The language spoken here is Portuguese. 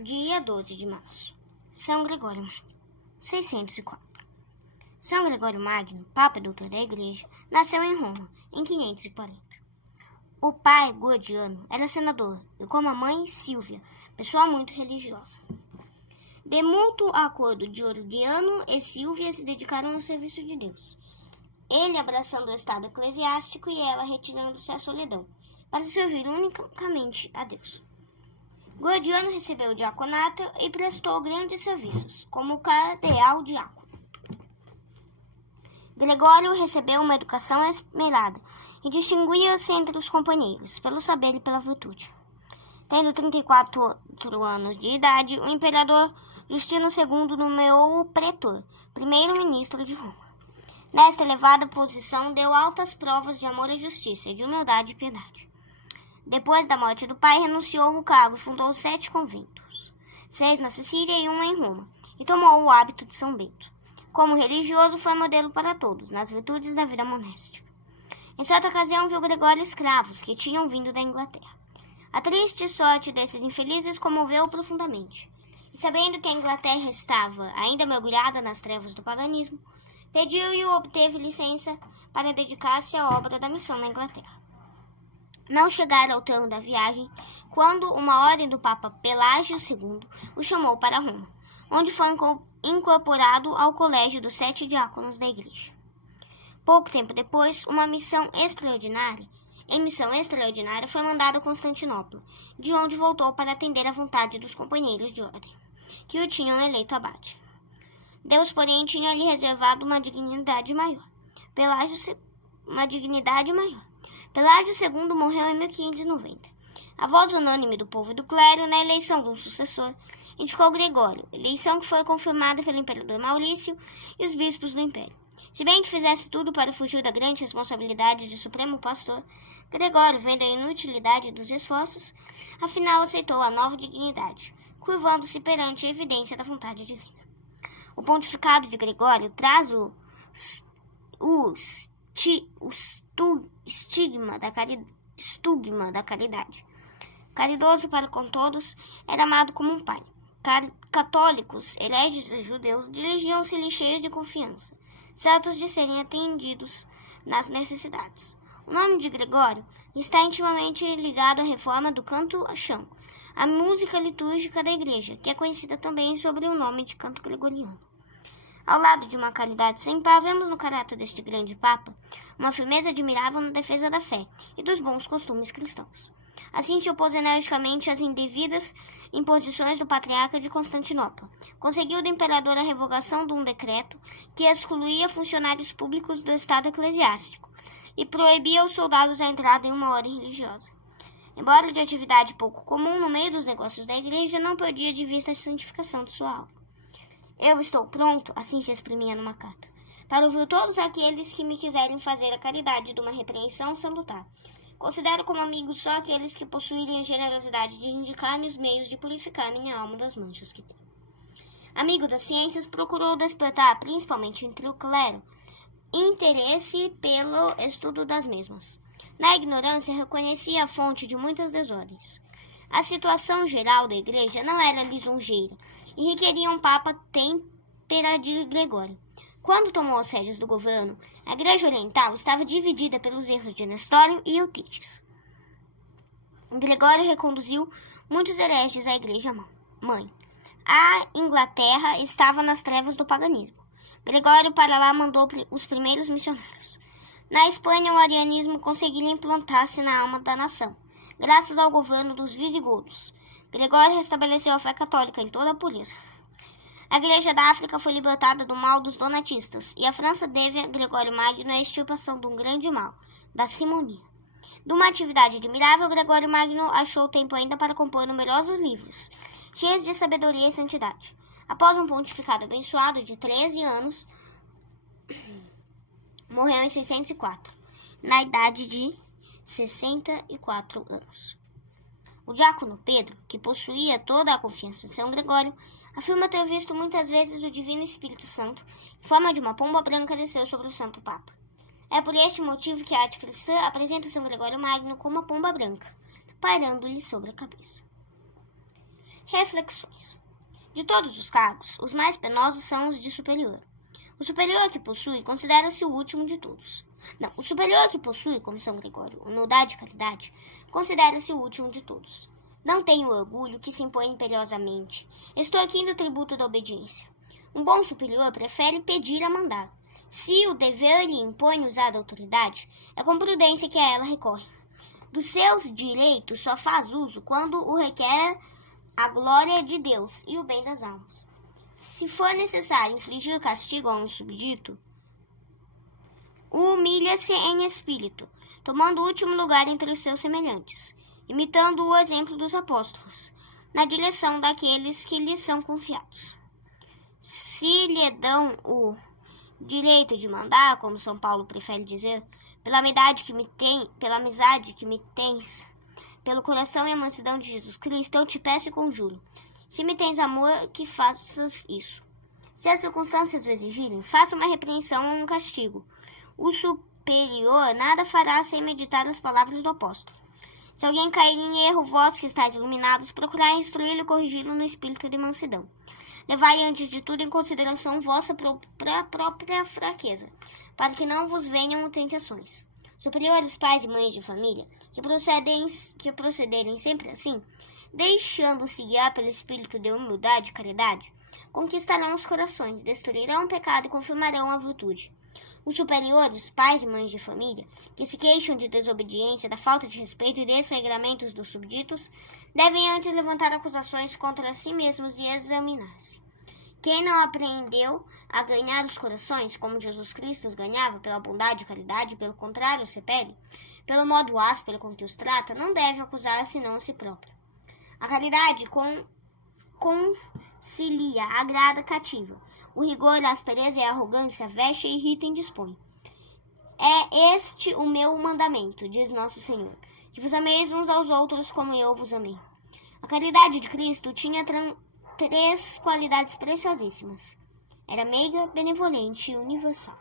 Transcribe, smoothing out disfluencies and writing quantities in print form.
Dia 12 de março. São Gregório Magno, 604. São Gregório Magno, Papa e Doutor da Igreja, nasceu em Roma, em 540. O pai, Gordiano, era senador, e como a mãe, Silvia, pessoa muito religiosa. De mútuo acordo de Gordiano e Silvia se dedicaram ao serviço de Deus. Ele abraçando o estado eclesiástico e ela retirando-se à solidão, para servir unicamente a Deus. Gordiano recebeu o diaconato e prestou grandes serviços, como cardeal diácono. Gregório recebeu uma educação esmerada e distinguia-se entre os companheiros, pelo saber e pela virtude. Tendo 34 anos de idade, o imperador Justino II nomeou-o pretor, primeiro-ministro de Roma. Nesta elevada posição, deu altas provas de amor à justiça, de humildade e piedade. Depois da morte do pai, renunciou ao cargo e fundou 7 conventos, 6 na Sicília e 1 em Roma, e tomou o hábito de São Bento. Como religioso, foi modelo para todos, nas virtudes da vida monástica. Em certa ocasião, viu Gregório escravos que tinham vindo da Inglaterra. A triste sorte desses infelizes comoveu-o profundamente, e sabendo que a Inglaterra estava ainda mergulhada nas trevas do paganismo, pediu e obteve licença para dedicar-se à obra da missão na Inglaterra. Não chegara ao termo da viagem, quando uma ordem do Papa Pelágio II o chamou para Roma, onde foi incorporado ao colégio dos 7 diáconos da igreja. Pouco tempo depois, em missão extraordinária, foi mandado a Constantinopla, de onde voltou para atender à vontade dos companheiros de ordem, que o tinham eleito abade. Deus, porém, tinha-lhe reservado uma dignidade maior. Pelágio II morreu em 1590. A voz unânime do povo e do clero, na eleição de um sucessor, indicou Gregório, eleição que foi confirmada pelo imperador Maurício e os bispos do império. Se bem que fizesse tudo para fugir da grande responsabilidade de supremo pastor, Gregório, vendo a inutilidade dos esforços, afinal aceitou a nova dignidade, curvando-se perante a evidência da vontade divina. O pontificado de Gregório traz o estigma da caridade. Caridoso para com todos, era amado como um pai. Católicos, hereges e judeus dirigiam-se-lhe cheios de confiança, certos de serem atendidos nas necessidades. O nome de Gregório está intimamente ligado à reforma do canto a chão, a música litúrgica da igreja, que é conhecida também sob o nome de canto gregoriano. Ao lado de uma caridade sem par, vemos no caráter deste grande Papa uma firmeza admirável na defesa da fé e dos bons costumes cristãos. Assim se opôs energicamente às indevidas imposições do patriarca de Constantinopla. Conseguiu do imperador a revogação de um decreto que excluía funcionários públicos do estado eclesiástico e proibia aos soldados a entrada em uma ordem religiosa. Embora de atividade pouco comum no meio dos negócios da igreja, não perdia de vista a santificação de sua alma. Eu estou pronto, assim se exprimia numa carta, para ouvir todos aqueles que me quiserem fazer a caridade de uma repreensão salutar. Considero como amigos só aqueles que possuírem a generosidade de indicar-me os meios de purificar minha alma das manchas que tem. Amigo das ciências, procurou despertar, principalmente entre o clero, interesse pelo estudo das mesmas. Na ignorância, reconhecia a fonte de muitas desordens. A situação geral da igreja não era lisonjeira e requeria um papa têmpera de Gregório. Quando tomou as rédeas do governo, a igreja oriental estava dividida pelos erros de Nestório e Eutíquides. Gregório reconduziu muitos hereges à igreja mãe. A Inglaterra estava nas trevas do paganismo. Gregório para lá mandou os primeiros missionários. Na Espanha, o arianismo conseguiu implantar-se na alma da nação, graças ao governo dos visigodos. Gregório restabeleceu a fé católica em toda a pureza. A Igreja da África foi libertada do mal dos donatistas, e a França deve a Gregório Magno a extirpação de um grande mal, da simonia. De uma atividade admirável, Gregório Magno achou tempo ainda para compor numerosos livros, cheios de sabedoria e santidade. Após um pontificado abençoado de 13 anos, morreu em 604, na idade de 64 anos. O diácono Pedro, que possuía toda a confiança de São Gregório, afirma ter visto muitas vezes o Divino Espírito Santo, em forma de uma pomba branca, descer sobre o Santo Papa. É por este motivo que a arte cristã apresenta São Gregório Magno como uma pomba branca, pairando-lhe sobre a cabeça. Reflexões. De todos os cargos, os mais penosos são os de superior. O superior que possui considera-se o último de todos. Não, o superior que possui, como São Gregório, humildade e caridade, considera-se o último de todos. Não tem o orgulho que se impõe imperiosamente, extorquindo o tributo da obediência. Um bom superior prefere pedir a mandar. Se o dever lhe impõe usar a autoridade, é com prudência que a ela recorre. Dos seus direitos só faz uso quando o requer a glória de Deus e o bem das almas. Se for necessário infligir castigo a um súbdito, humilha-se em espírito, tomando o último lugar entre os seus semelhantes, imitando o exemplo dos apóstolos, na direção daqueles que lhes são confiados. Se lhe dão o direito de mandar, como São Paulo prefere dizer, pela amizade que me tens, pelo coração e a mansidão de Jesus Cristo, eu te peço e conjuro. Se me tens amor, que faças isso. Se as circunstâncias o exigirem, faça uma repreensão ou um castigo. O superior nada fará sem meditar as palavras do apóstolo. Se alguém cair em erro, vós que estáis iluminados, procurai instruí-lo e corrigi-lo no espírito de mansidão. Levai antes de tudo em consideração vossa própria fraqueza, para que não vos venham tentações. Superiores pais e mães de família, que procederem sempre assim, deixando-se guiar pelo espírito de humildade e caridade, conquistarão os corações, destruirão o pecado e confirmarão a virtude. Os superiores, pais e mães de família, que se queixam de desobediência, da falta de respeito e desregramentos dos súbditos, devem antes levantar acusações contra si mesmos e examinar-se. Quem não aprendeu a ganhar os corações, como Jesus Cristo os ganhava, pela bondade e caridade, pelo contrário os repele, pelo modo áspero com que os trata, não deve acusar senão a si próprio. A caridade concilia, agrada, cativa. O rigor, a aspereza e a arrogância veste, irrita e indispõe. É este o meu mandamento, diz Nosso Senhor, que vos ameis uns aos outros como eu vos amei. A caridade de Cristo tinha três qualidades preciosíssimas. Era meiga, benevolente e universal.